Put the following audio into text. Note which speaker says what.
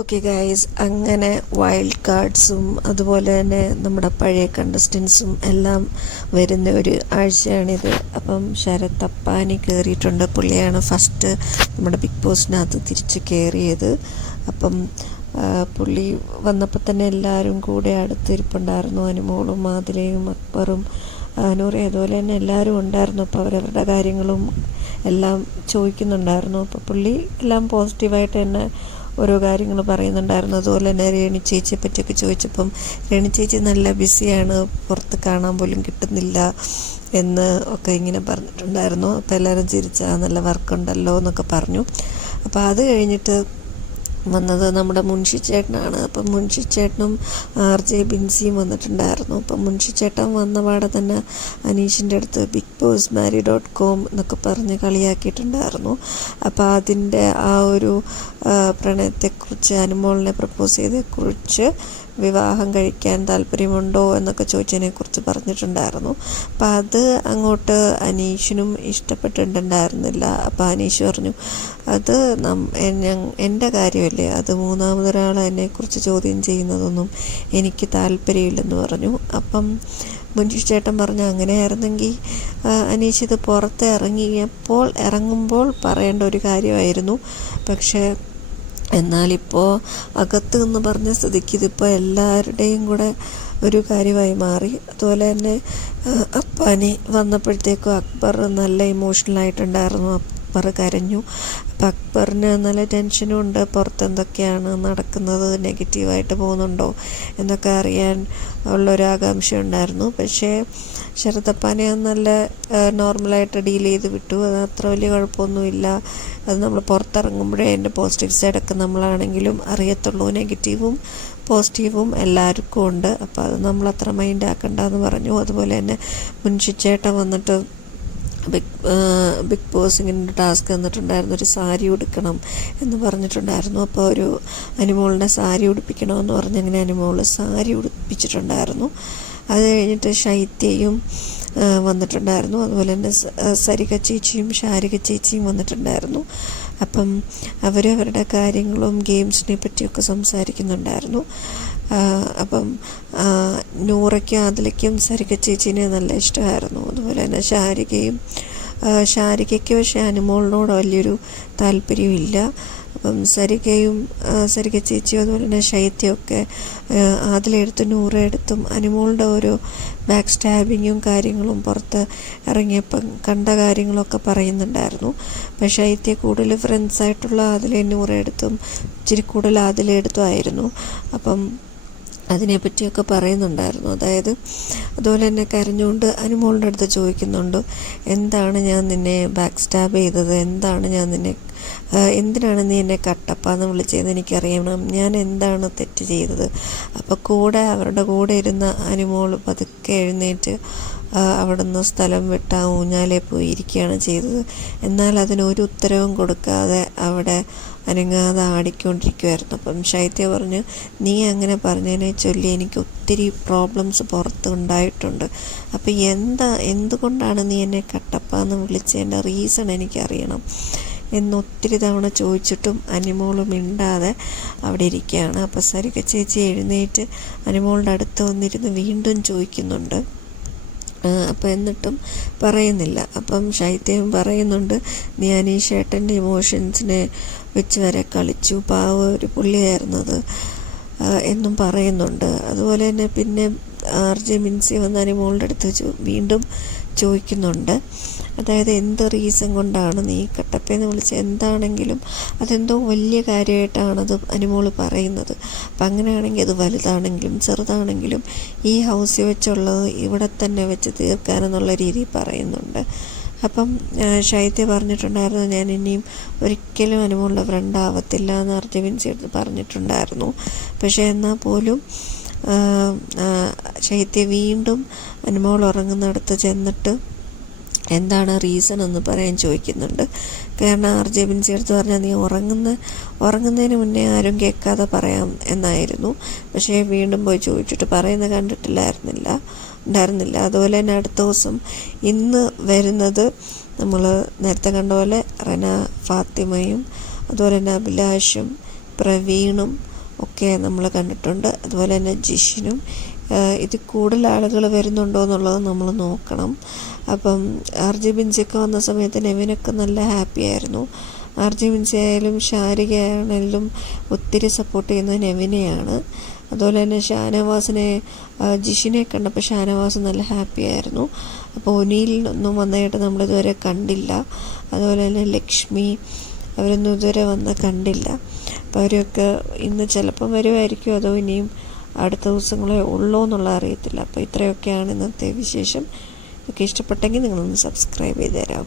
Speaker 1: Okay guys അങ്ങനെ wild കാർഡ്സും അതുപോലെ തന്നെ നമ്മുടെ പഴയ കണ്ടസ്റ്റൻസും എല്ലാം വരുന്ന ഒരു ആഴ്ചയാണിത്. അപ്പം ശരത് തപ്പാനി കയറിയിട്ടുണ്ട് പുള്ളിയാണ് ഫസ്റ്റ് നമ്മുടെ ബിഗ് ബോസിനകത്ത് തിരിച്ച് കയറിയത് അപ്പം പുള്ളി വന്നപ്പോൾ തന്നെ എല്ലാവരും കൂടെ അടുത്തിരിപ്പുണ്ടായിരുന്നു. അനുമോളും മാതിലയും അക്ബറും നൂറി അതുപോലെ തന്നെ എല്ലാവരും ഉണ്ടായിരുന്നു. അപ്പോൾ അവരവരുടെ കാര്യങ്ങളും എല്ലാം ചോദിക്കുന്നുണ്ടായിരുന്നു. അപ്പോൾ പുള്ളി എല്ലാം പോസിറ്റീവായിട്ട് തന്നെ ഓരോ കാര്യങ്ങൾ പറയുന്നുണ്ടായിരുന്നു. അതുപോലെ തന്നെ രേണു ചേച്ചിയെ പറ്റിയൊക്കെ ചോദിച്ചപ്പം രേണു ചേച്ചി നല്ല ബിസിയാണ് പുറത്ത് കാണാൻ പോലും കിട്ടുന്നില്ല എന്ന് ഒക്കെ ഇങ്ങനെ പറഞ്ഞിട്ടുണ്ടായിരുന്നു. അപ്പോൾ എല്ലാവരും ചിരിച്ചാൽ നല്ല വർക്കുണ്ടല്ലോ എന്നൊക്കെ പറഞ്ഞു. അപ്പോൾ അത് കഴിഞ്ഞിട്ട് വന്നത് നമ്മുടെ മുൻഷി ചേട്ടനാണ്. അപ്പം മുൻഷി ചേട്ടനും ആർ ജെ ബിൻസിയും വന്നിട്ടുണ്ടായിരുന്നു. അപ്പം മുൻഷി ചേട്ടൻ വന്ന പാടെ തന്നെ അനീഷിന്റെ അടുത്ത് ബിഗ് ബോസ് മാരി ഡോട്ട് കോം എന്നൊക്കെ പറഞ്ഞ് കളിയാക്കിയിട്ടുണ്ടായിരുന്നു. അപ്പോൾ അതിന്റെ ആ ഒരു പ്രണയത്തെക്കുറിച്ച് അനുമോളിനെ പ്രപ്പോസ് ചെയ്തതിനെക്കുറിച്ച് വിവാഹം കഴിക്കാൻ താല്പര്യമുണ്ടോ എന്നൊക്കെ ചോദിച്ചതിനെക്കുറിച്ച് പറഞ്ഞിട്ടുണ്ടായിരുന്നു. അപ്പം അത് അങ്ങോട്ട് അനീഷിനും ഇഷ്ടപ്പെട്ടിട്ടുണ്ടായിരുന്നില്ല. അപ്പോൾ അനീഷ് പറഞ്ഞു അത് എന്റെ കാര്യമല്ലേ? അത് മൂന്നാമതൊരാൾ എന്നെക്കുറിച്ച് ചോദ്യം ചെയ്യുന്നതൊന്നും എനിക്ക് താല്പര്യമില്ലെന്ന് പറഞ്ഞു. അപ്പം മുൻഷി ചേട്ടൻ പറഞ്ഞു അങ്ങനെയായിരുന്നെങ്കിൽ അനീഷ് ഇത് പുറത്ത് ഇറങ്ങിയപ്പോൾ ഇറങ്ങുമ്പോൾ പറയേണ്ട ഒരു കാര്യമായിരുന്നു. പക്ഷേ എന്നാലിപ്പോൾ അകത്ത് എന്ന് പറഞ്ഞ സ്ഥിതിക്ക് ഇതിപ്പോൾ എല്ലാവരുടെയും കൂടെ ഒരു കാര്യമായി മാറി. അതുപോലെ തന്നെ അപ്പാനി വന്നപ്പോഴത്തേക്കും അക്ബർ നല്ല ഇമോഷണൽ ആയിട്ടുണ്ടായിരുന്നു. അക്ബർ കരഞ്ഞു. അപ്പം അക്ബറിന് നല്ല ടെൻഷനും ഉണ്ട്. പുറത്ത് എന്തൊക്കെയാണ് നടക്കുന്നത് നെഗറ്റീവായിട്ട് പോകുന്നുണ്ടോ? എന്നൊക്കെ അറിയാൻ ഉള്ളൊരാകാംക്ഷ ഉണ്ടായിരുന്നു. പക്ഷേ ശരതപ്പാനെ നല്ല നോർമലായിട്ട് ഡീൽ ചെയ്ത് വിട്ടു. അത് അത്ര വലിയ കുഴപ്പമൊന്നുമില്ല. അത് നമ്മൾ പുറത്തിറങ്ങുമ്പോഴേ എന്റെ പോസിറ്റീവ് സൈഡൊക്കെ നമ്മളാണെങ്കിലും അറിയത്തുള്ളൂ. നെഗറ്റീവും പോസിറ്റീവും എല്ലാവർക്കും ഉണ്ട്. അപ്പോൾ അത് നമ്മൾ അത്ര മൈൻഡ് ആക്കണ്ടെന്ന് പറഞ്ഞു. അതുപോലെ തന്നെ മുൻഷിച്ചേട്ടൻ വന്നിട്ട് ബിഗ് ബിഗ് ബോസ് ഇങ്ങനെ ടാസ്ക് തന്നിട്ടുണ്ടായിരുന്നു ഒരു സാരി ഉടുക്കണം എന്ന് പറഞ്ഞിട്ടുണ്ടായിരുന്നു. അപ്പോൾ ഒരു അനിമോളിനെ സാരി ഉടുപ്പിക്കണമെന്ന് പറഞ്ഞ് അങ്ങനെ അനിമോൾ സാരി ഉടുപ്പിച്ചിട്ടുണ്ടായിരുന്നു. അത് കഴിഞ്ഞിട്ട് ശൈത്യയും വന്നിട്ടുണ്ടായിരുന്നു. അതുപോലെ തന്നെ സരിക ചേച്ചിയും ശാരിക ചേച്ചിയും വന്നിട്ടുണ്ടായിരുന്നു. അപ്പം അവർ അവരുടെ കാര്യങ്ങളും ഗെയിംസിനെ പറ്റിയൊക്കെ സംസാരിക്കുന്നുണ്ടായിരുന്നു. അപ്പം നൂറയ്ക്കും അതിലേക്കും സരിക ചേച്ചീനെ നല്ല ഇഷ്ടമായിരുന്നു. അതുപോലെ തന്നെ ശാരികയും ശാരികയ്ക്ക് പക്ഷേ അനുമോളിനോട് വലിയൊരു താല്പര്യമില്ല. അപ്പം സരികയും സരിക ചേച്ചിയും അതുപോലെ തന്നെ ശൈത്യമൊക്കെ അതിലെടുത്ത് നൂറെടുത്തും അനുമോളുടെ ഓരോ ബാക്ക് സ്റ്റാബിങ്ങും കാര്യങ്ങളും പുറത്ത് ഇറങ്ങിയപ്പം കണ്ട കാര്യങ്ങളൊക്കെ പറയുന്നുണ്ടായിരുന്നു. പക്ഷേ ശൈത്യ കൂടുതൽ ഫ്രണ്ട്സായിട്ടുള്ള അതിലെ നൂറെടുത്തും ഇച്ചിരി കൂടുതൽ അതിലെടുത്തും ആയിരുന്നു. അപ്പം അതിനെ പറ്റിയൊക്കെ പറയുന്നുണ്ടായിരുന്നു. അതായത് അതുപോലെ തന്നെ കരഞ്ഞുകൊണ്ട് അനുമോളുടെ അടുത്ത് ചോദിക്കുന്നുണ്ട് എന്താണ് ഞാൻ നിന്നെ ബാക്ക് സ്റ്റാബ് ചെയ്തത്? എന്താണ് ഞാൻ നിന്നെ എന്തിനാണ് നീ എന്നെ കട്ടപ്പാന്ന് വിളിച്ചതെന്ന് എനിക്കറിയണം. ഞാൻ എന്താണ് തെറ്റ് ചെയ്തത്? അപ്പോൾ കൂടെ അവരുടെ കൂടെ ഇരുന്ന അനുമോൾ പതുക്കെ എഴുന്നേറ്റ് അവിടുന്ന് സ്ഥലം വിട്ട ഊഞ്ഞാലെ പോയി ഇരിക്കുകയാണ് ചെയ്തത്. എന്നാൽ അതിനൊരു ഉത്തരവും കൊടുക്കാതെ അവിടെ അനങ്ങാതെ ആടിക്കൊണ്ടിരിക്കുമായിരുന്നു അപ്പം ശൈത്യ പറഞ്ഞു നീ അങ്ങനെ പറഞ്ഞതിനെ ചൊല്ലി എനിക്ക് ഒത്തിരി പ്രോബ്ലംസ് പുറത്ത് ഉണ്ടായിട്ടുണ്ട്. അപ്പം എന്താ എന്തുകൊണ്ടാണ് നീ എന്നെ കട്ടപ്പാന്ന് വിളിച്ചതിന്റെ റീസൺ എനിക്കറിയണം? എന്ന് ഒത്തിരി തവണ ചോദിച്ചിട്ടും അനിമോൾ മിണ്ടാതെ അവിടെ ഇരിക്കുകയാണ്. അപ്പോൾ സരിക ചേച്ചി എഴുന്നേറ്റ് അനിമോളുടെ അടുത്ത് വന്നിരുന്ന് വീണ്ടും ചോദിക്കുന്നുണ്ട്. അപ്പം എന്നിട്ടും പറയുന്നില്ല. അപ്പം ശൈത്യം പറയുന്നുണ്ട് നീ അനീഷേട്ടന്റെ ഇമോഷൻസിനെ വെച്ച് വരെ കളിച്ചു. പാവ ഒരു പുള്ളിയായിരുന്നത് എന്നും പറയുന്നുണ്ട്. അതുപോലെ തന്നെ പിന്നെ ആർ ജെ മിൻസി വന്ന് മോളുടെ അടുത്ത് വെച്ച്. വീണ്ടും ചോദിക്കുന്നുണ്ട് അതായത് എന്ത് റീസൺ കൊണ്ടാണ് നീ കട്ടപ്പേന്ന് വിളിച്ച് എന്താണെങ്കിലും അതെന്തോ വലിയ കാര്യമായിട്ടാണത് അനുമോൾ പറയുന്നത്. അപ്പം അങ്ങനെയാണെങ്കിൽ അത് വലുതാണെങ്കിലും ചെറുതാണെങ്കിലും ഈ ഹൗസിൽ വെച്ചുള്ളത് ഇവിടെ തന്നെ വെച്ച് തീർക്കാനെന്നുള്ള രീതിയിൽ പറയുന്നുണ്ട്. അപ്പം ശൈത്യ പറഞ്ഞിട്ടുണ്ടായിരുന്നു ഞാൻ ഇനിയും ഒരിക്കലും അനുമോളുടെ ഫ്രണ്ട് ആവത്തില്ല എന്ന് അർജവിൻസി എടുത്ത് പറഞ്ഞിട്ടുണ്ടായിരുന്നു. പക്ഷേ എന്നാൽ പോലും ശൈത്യ വീണ്ടും അനുമോൾ ഉറങ്ങുന്നിടത്ത് ചെന്നിട്ട് എന്താണ് റീസൺ എന്ന് പറയാൻ ചോദിക്കുന്നുണ്ട്. കാരണം ആർ ജെ ബിൻസി എടുത്ത് പറഞ്ഞാൽ നീ ഉറങ്ങുന്ന ഉറങ്ങുന്നതിന് മുന്നേ ആരും കേൾക്കാതെ പറയാം എന്നായിരുന്നു. പക്ഷേ വീണ്ടും പോയി ചോദിച്ചിട്ട് പറയുന്നത് കണ്ടിട്ടില്ലായിരുന്നില്ല ഉണ്ടായിരുന്നില്ല. അതുപോലെ തന്നെ അടുത്ത ദിവസം ഇന്ന് വരുന്നത് നമ്മൾ നേരത്തെ കണ്ട പോലെ റന ഫാത്തിമയും അതുപോലെ തന്നെ അഭിലാഷും പ്രവീണും ഒക്കെ നമ്മൾ കണ്ടിട്ടുണ്ട്. അതുപോലെ തന്നെ ജിഷിനും ഇത് കൂടുതൽ ആളുകൾ വരുന്നുണ്ടോ എന്നുള്ളത് നമ്മൾ നോക്കണം. അപ്പം ആർ ജെ ബിൻസിയൊക്കെ വന്ന സമയത്ത് നെവിനൊക്കെ നല്ല ഹാപ്പി ആയിരുന്നു. ആർ ജെ ബിൻസി ആയാലും ഷാരിക ആണെങ്കിലും ഒത്തിരി സപ്പോർട്ട് ചെയ്യുന്ന നെവിനെയാണ്. അതുപോലെ തന്നെ ഷാനവാസിനെ ജിഷിനെ കണ്ടപ്പോൾ ഷാനവാസ് നല്ല ഹാപ്പി ആയിരുന്നു. അപ്പോൾ ഒനിയിലൊന്നും വന്നതായിട്ട് നമ്മളിതുവരെ കണ്ടില്ല. അതുപോലെ തന്നെ ലക്ഷ്മി അവരൊന്നും ഇതുവരെ വന്ന് കണ്ടില്ല. അവരൊക്കെ ഇന്ന് ചിലപ്പം വരുമായിരിക്കും അതോ ഇനിയും അടുത്ത ദിവസങ്ങളെ ഉള്ളൂ എന്നുള്ള അറിയത്തില്ല. അപ്പോൾ ഇത്രയൊക്കെയാണ് ഇന്നത്തെ വിശേഷം. ഒക്കെ ഇഷ്ടപ്പെട്ടെങ്കിൽ നിങ്ങളൊന്ന് സബ്സ്ക്രൈബ് ചെയ്ത് തരാം.